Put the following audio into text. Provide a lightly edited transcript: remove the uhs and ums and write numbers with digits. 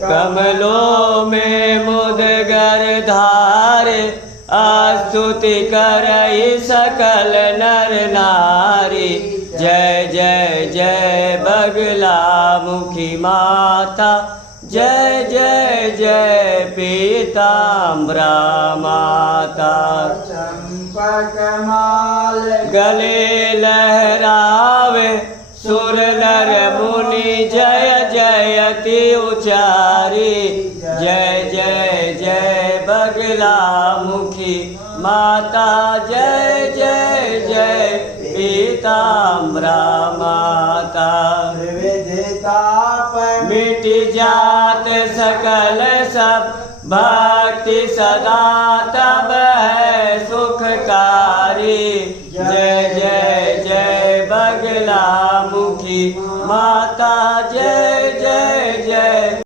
कमलों में मुदगर धारे, स्तुति करई सकल नर नारी। जय जय जय बगला मुखी माता, जय जय जय पीताम्बरा माता। चंपक माल गले लहरावे, सुर नर मुनि जय जयति उचारी। जय जय जय बगला मुखी माता, जय जय जय पीताम्बरा माता। मिट जात सकल सब भक्ति सदा तब है सुखकारी। जय जय जय बगला मुखी माता, जय जय जय